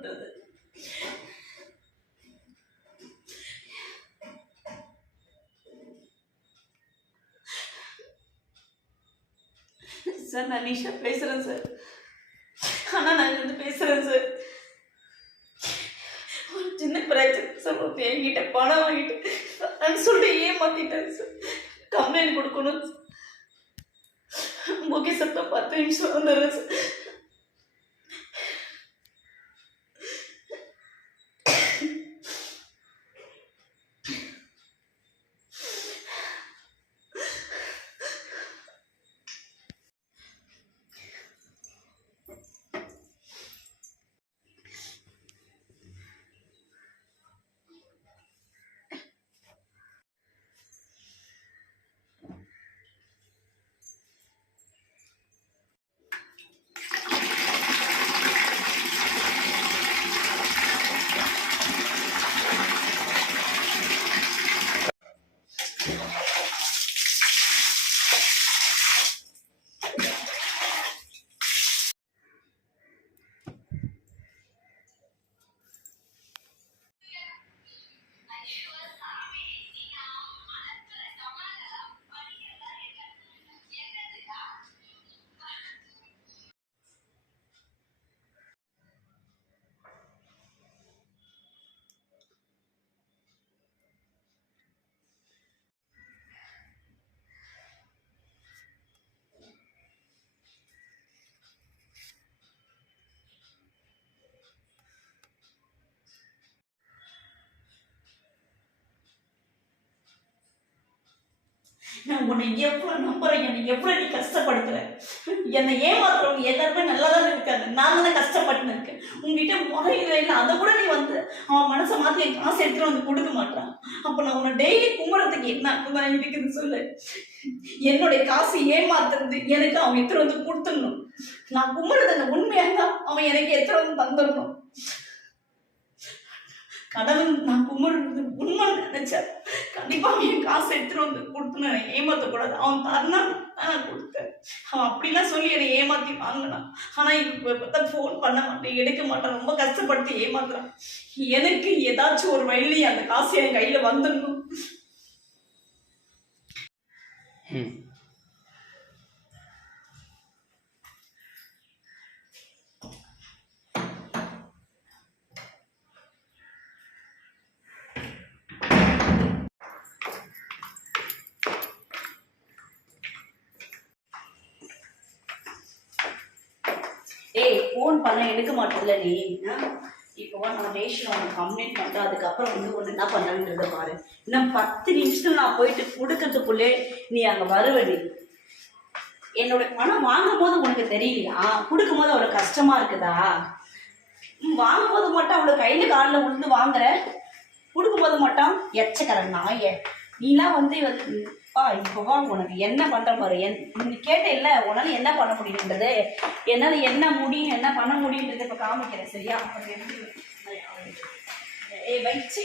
பண்றது? சார் நான் நிஷா பேசுறேன் சார். ஆனா நான் வந்து பேசுறேன் சார். ஒரு சின்ன பிரச்சனை சார், என்கிட்ட பணம் வாங்கிட்டு சொல்லிட்டு ஏமாத்திட்டாங்க சார். கம்ப்ளைண்ட் கொடுக்கணும். ஓகே சார், 10 நிமிஷம் வந்துடுறேன் சார். நான் உன்னை எவ்வளோ நம்புறேன், என்னை எவ்வளோ நீ கஷ்டப்படுத்துற. என்னை ஏமாத்துறவங்க எல்லாருமே நல்லா தான் இருக்காங்க, நான் தானே கஷ்டப்பட்டுன்னு இருக்கேன். உங்ககிட்ட முறையில இல்லை, அதை கூட நீ வந்து அவன் மனசை மாற்றி என் காசு எடுத்துட்டு வந்து கொடுக்க மாட்டான். அப்போ நான் உன்னை டெய்லி கும்பிட்றதுக்கு என்ன தான் இருக்குதுன்னு சொல்லு. என்னுடைய காசு ஏமாத்துறது எனக்கு அவன் எடுத்துட்டு வந்து கொடுத்துடணும். நான் கும்பிட்றது அந்த உண்மையாக தான் அவன் எனக்கு எடுத்துட்டு வந்து தந்துடணும். கடவுள் நான் கும்பிடுறது உண்மை நினைச்சேன். கண்டிப்பாக என் காசு எடுத்துட்டு வந்து கொடுத்துன்னு எனக்கு ஏமாற்றக்கூடாது. அவன் தரனா நான் கொடுத்தேன். அவன் அப்படிலாம் சொல்லி என்னை ஏமாற்றி வாங்கினான். ஆனால் இப்போ பார்த்தா ஃபோன் பண்ண மாட்டேன், எடுக்க மாட்டான், ரொம்ப கஷ்டப்படுத்தி ஏமாத்துறான். எனக்கு ஏதாச்சும் ஒரு வழியிலேயே அந்த காசு என் கையில் வந்துடணும். ஏய், ஃபோன் பண்ண எடுக்க மாட்டேன்ல நீ. இப்போ நான் ரேஷன் உனக்கு கம்ப்ளைண்ட் பண்ணுறேன். அதுக்கப்புறம் வந்து ஒன்று என்ன பண்ணணுன்றத பாரு. இன்னும் 10 நிமிஷம் நான் போயிட்டு கொடுக்கறதுக்குள்ளே நீ அங்கே வருவடி. என்னோட பணம் வாங்கும் போது உனக்கு தெரியலையா? கொடுக்கும் போது அவ்வளோ கஷ்டமா இருக்குதா? வாங்கும் போது மட்டும் அவ்வளோ கையில் காலில் விழுந்து வாங்குற, கொடுக்கும்போது மட்டும் எச்சக்கரன் நாய. நீலாம் வந்து இப்போ வா, உனக்கு என்ன பண்ணுற பாரு. நீ கேட்ட இல்லை, உன்னால என்ன பண்ண முடியுன்றது, என்னால் என்ன முடியும், என்ன பண்ண முடியுன்றது இப்போ காமிக்கிறேன். சரியா? வச்சு